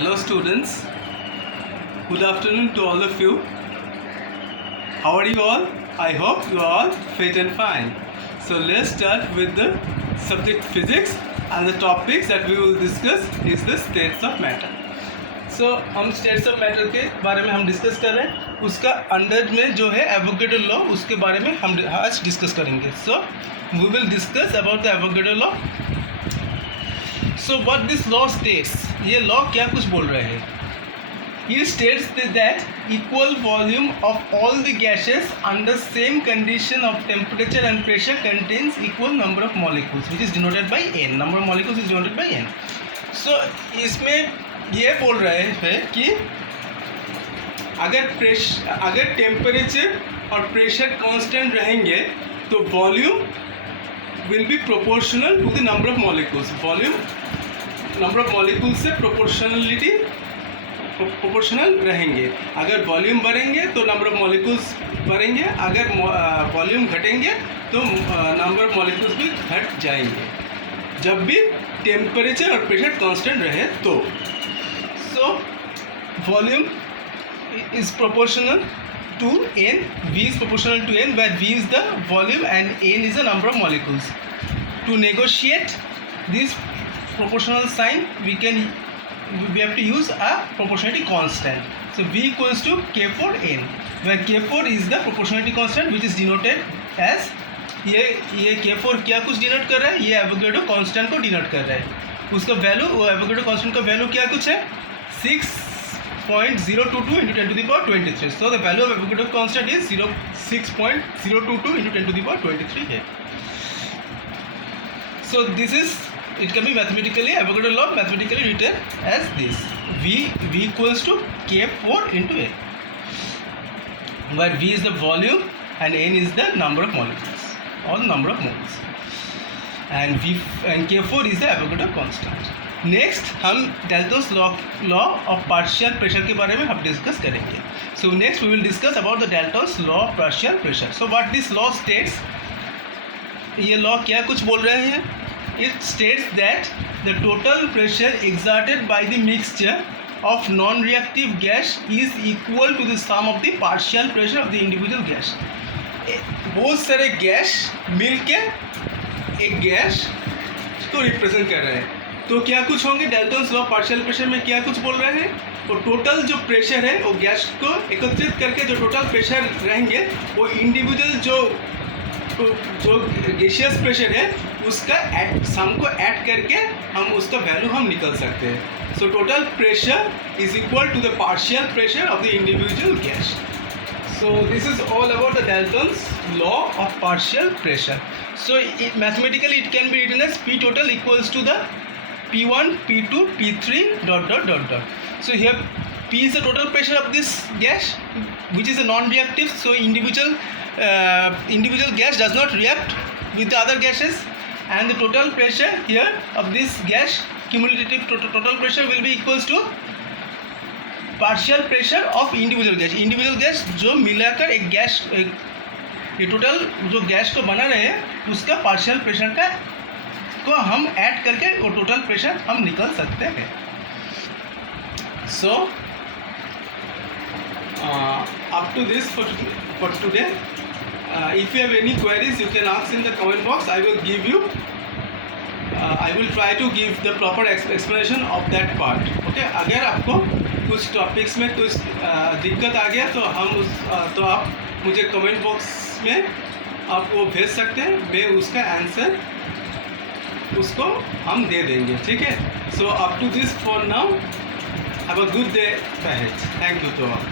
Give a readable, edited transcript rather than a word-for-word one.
Hello students, good afternoon to all of you. How are you all? I hope you are all fit and fine. So let's start with the subject physics, and the topics that we will discuss is the states of matter. So हम states of matter के बारे में हम डिस्कस कर रहे हैं, उसका अंडर में जो है एवोगेड्रो लॉ, उसके बारे में हम आज डिस्कस करेंगे. So we will discuss about the Avogadro law. So what this law states, ये लॉ क्या कुछ बोल रहे हैं? It states that equal volume of all the gases under same condition of temperature and pressure contains equal number of molecules, which is denoted by n. Number of molecules is denoted by n. So इसमें ये बोल रहे हैं कि अगर टेम्परेचर और pressure constant रहेंगे तो volume will be proportional to the number of molecules. Volume number of molecules से proportional रहेंगे. अगर वॉल्यूम बढ़ेंगे तो नंबर ऑफ मॉलिक्यूल्स बढ़ेंगे, अगर वॉल्यूम घटेंगे तो नंबर ऑफ मॉलिक्यूल्स भी घट जाएंगे, जब भी टेम्परेचर और प्रेशर कांस्टेंट रहे तो. So volume is proportional to n, V is proportional to n, where V is the volume and n is the number of molecules. To negotiate this proportional sign, we have to use a proportionality constant. So V equals to K4 n, where K4 is the proportionality constant, which is denoted as ये K4 क्या कुछ डिनोट कर रहा है, ये Avogadro constant को डिनोट कर रहा है. उसका वैल्यू, वो एवोगेड्रो कांस्टेंट का वैल्यू क्या कुछ है, 6.022 into 10 to the power 23. So the value of Avogadro constant is 6.022 into 10 to the power 23 here. So this is, it can be mathematically, Avogadro law mathematically written as this: V equals to K4 into n, where V is the volume and n is the number of molecules, or number of moles, and K4 is the Avogadro constant. Next हम Dalton's law of partial pressure के बारे में हम discuss करेंगे. So next we will discuss about the Dalton's law of partial pressure. So what this law states, ये law क्या कुछ बोल रहे हैं? It states that the total pressure exerted by the mixture of non reactive gas is equal to the sum of the partial pressure of the individual gas. बहुत सारे गैस मिलके एक गैस को रिप्रेजेंट कर रहे हैं, तो क्या कुछ होंगे डाल्टन्स लॉ पार्शियल प्रेशर में क्या कुछ बोल रहे हैं? और टोटल जो प्रेशर है वो गैस को एकत्रित करके जो टोटल प्रेशर रहेंगे वो इंडिविजुअल जो गैसियस प्रेशर है उसका सम को ऐड करके हम उसका वैल्यू हम निकल सकते हैं. So total pressure is equal to the partial pressure of the individual gas. So this is all about the Dalton's law of partial pressure. So mathematically it can be written as P total equals to the P1, P2, P3 ... So here P is the total pressure of this gas, which is a non-reactive. So individual gas does not react with the other gases, and the total pressure here of this gas, cumulative total pressure will be equals to partial pressure of individual gas. Individual gas जो मिलाकर एक गैस, ये टोटल जो गैस को बना रहे हैं उसका पार्शियल प्रेशर का को हम ऐड करके वो टोटल प्रेशर हम निकल सकते हैं. So up to this for today. If you have any queries you can ask in the comment box. I will try to give the proper explanation of that part. Okay, अगर आपको कुछ टॉपिक्स में कुछ दिक्कत आ गया तो आप मुझे कमेंट बॉक्स में आप वो भेज सकते हैं, मैं उसका आंसर उसको हम दे देंगे. ठीक है. So up to this for now, have a good day ahead. Thank you to all.